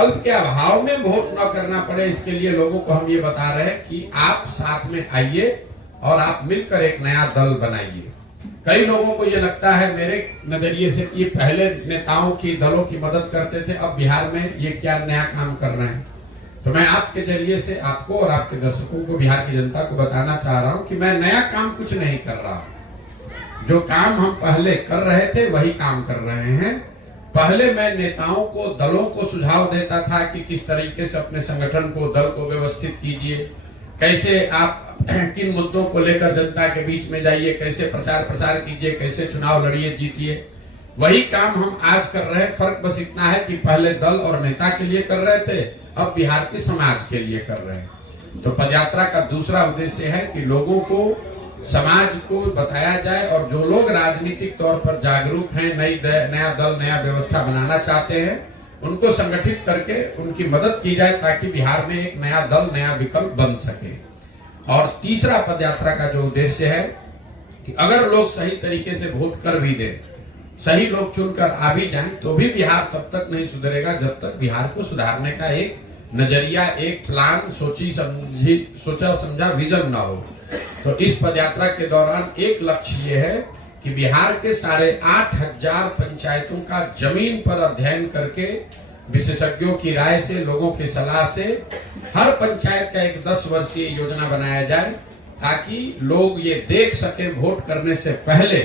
विकल्प के अभाव में वोट न करना पड़े, इसके लिए लोगों को हम ये बता रहे हैं कि आप साथ में आइए और आप मिलकर एक नया दल बनाइए। कई लोगों को ये लगता है मेरे नजरिए से कि पहले नेताओं की दलों की मदद करते थे, अब बिहार में ये क्या नया काम कर रहे हैं। तो मैं आपके जरिए से आपको और आपके दर्शकों को, बिहार की जनता को बताना चाह रहा हूं कि मैं नया काम कुछ नहीं कर रहा हूं। जो काम हम पहले कर रहे थे वही काम कर रहे हैं। पहले मैं नेताओं को, दलों को सुझाव देता था कि किस तरीके से अपने संगठन को, दल को व्यवस्थित कीजिए, कैसे आप किन मुद्दों को लेकर जनता के बीच में जाइए, कैसे प्रचार प्रसार कीजिए, कैसे चुनाव लड़िए, जीतिए। वही काम हम आज कर रहे हैं। फर्क बस इतना है कि पहले दल और नेता के लिए कर रहे थे, अब बिहार के समाज के लिए कर रहे हैं। तो पदयात्रा का दूसरा उद्देश्य है कि लोगों को, समाज को बताया जाए और जो लोग राजनीतिक तौर पर जागरूक हैं, नया दल, नया व्यवस्था बनाना चाहते हैं, उनको संगठित करके उनकी मदद की जाए ताकि बिहार में एक नया दल, नया विकल्प बन सके। और तीसरा पदयात्रा का जो उद्देश्य है कि अगर लोग सही तरीके से वोट कर भी दें, सही लोग चुनकर आ भी जाएं, तो भी बिहार तब तक नहीं सुधरेगा जब तक बिहार को सुधारने का एक नजरिया, एक प्लान, सोचा समझा विजन ना हो। तो इस पदयात्रा के दौरान एक लक्ष्य ये है कि बिहार के 8,500 पंचायतों का जमीन पर अध्ययन करके, विशेषज्ञों की राय से, लोगों की सलाह से हर पंचायत का एक 10 वर्षीय योजना बनाया जाए ताकि लोग ये देख सके वोट करने से पहले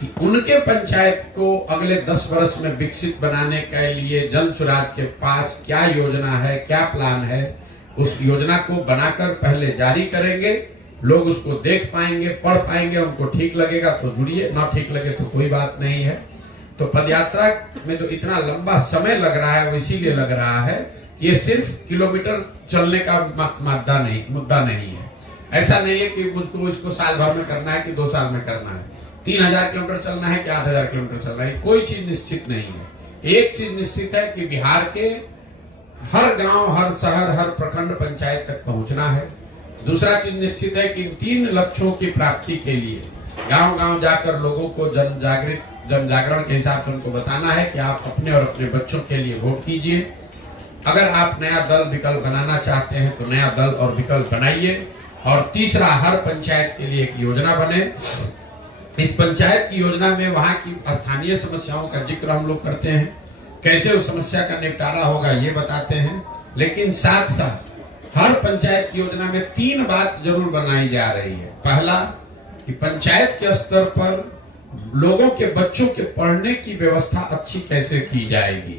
कि उनके पंचायत को अगले 10 वर्ष में विकसित बनाने के लिए जन सुराज के पास क्या योजना है, क्या प्लान है। उस योजना को बनाकर पहले जारी करेंगे, लोग उसको देख पाएंगे, पढ़ पाएंगे, उनको ठीक लगेगा तो जुड़िए, ना ठीक लगे तो कोई बात नहीं है। तो पदयात्रा में जो इतना लंबा समय लग रहा है वो इसीलिए लग रहा है कि ये सिर्फ किलोमीटर चलने का मुद्दा नहीं है। ऐसा नहीं है कि मुझको इसको साल भर में करना है कि 2 साल में करना है, 3000 किलोमीटर चलना है कि 8000 किलोमीटर चलना है, कोई चीज निश्चित नहीं है। एक चीज निश्चित है कि बिहार के हर गांव, हर शहर, हर प्रखंड पंचायत तक पहुंचना है। दूसरा चीज निश्चित है कि इन 3 लक्ष्यों की प्राप्ति के लिए गांव गांव जाकर लोगों को जन जागरण के हिसाब से उनको बताना है कि आप अपने और अपने बच्चों के लिए वोट कीजिए। अगर आप नया दल विकल्प बनाना चाहते हैं तो नया दल और विकल्प बनाइए। और तीसरा, हर पंचायत के लिए एक योजना बने। इस पंचायत की योजना में वहां की स्थानीय समस्याओं का जिक्र हम लोग करते हैं, कैसे उस समस्या का निपटारा होगा ये बताते हैं। लेकिन साथ साथ हर पंचायत की योजना में 3 बात जरूर बनाई जा रही है। पहला कि पंचायत के स्तर पर लोगों के बच्चों के पढ़ने की व्यवस्था अच्छी कैसे की जाएगी।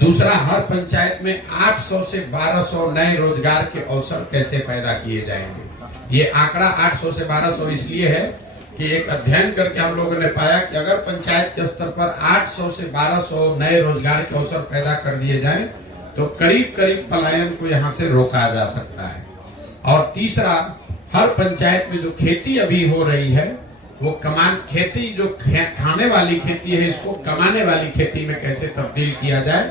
दूसरा, हर पंचायत में 800 से 1200 नए रोजगार के अवसर कैसे पैदा किए जाएंगे। ये आंकड़ा 800 से 1200 इसलिए है कि एक अध्ययन करके हम लोगों ने पाया कि अगर पंचायत के स्तर पर 800 से 1200 नए रोजगार के अवसर पैदा कर दिए जाएं तो करीब करीब पलायन को यहाँ से रोका जा सकता है। और तीसरा, हर पंचायत में जो खेती अभी हो रही है वो खेती जो खाने वाली खेती है, इसको कमाने वाली खेती में कैसे तब्दील किया जाए,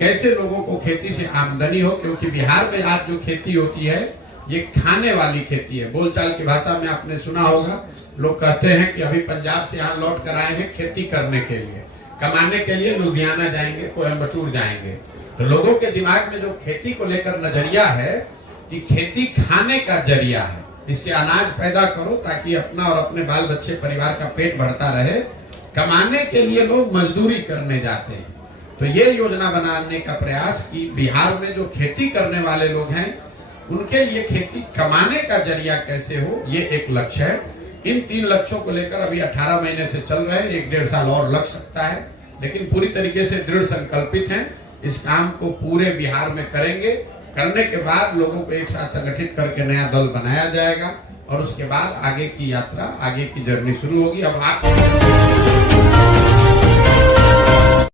कैसे लोगों को खेती से आमदनी हो। क्योंकि बिहार में आज जो खेती होती है ये खाने वाली खेती है। बोलचाल की भाषा में आपने सुना होगा, लोग कहते हैं कि अभी पंजाब से यहाँ लौट कर आए हैं खेती करने के लिए, कमाने के लिए लुधियाना जाएंगे, कोयम्बटूर जाएंगे। तो लोगों के दिमाग में जो खेती को लेकर नजरिया है कि खेती खाने का जरिया है, इससे अनाज पैदा करो ताकि अपना और अपने बाल बच्चे परिवार का पेट बढ़ता रहे। कमाने के लिए लोग मजदूरी करने जाते हैं। तो ये योजना बनाने का प्रयास कि बिहार में जो खेती करने वाले लोग हैं उनके लिए खेती कमाने का जरिया कैसे हो, ये एक लक्ष्य है। इन 3 लक्ष्यों को लेकर अभी 18 महीने से चल रहे हैं, 1-1.5 साल और लग सकता है, लेकिन पूरी तरीके से दृढ़ संकल्पित हैं। इस काम को पूरे बिहार में करेंगे। करने के बाद लोगों को एक साथ संगठित करके नया दल बनाया जाएगा और उसके बाद आगे की यात्रा, आगे की जर्नी शुरू होगी। अब आप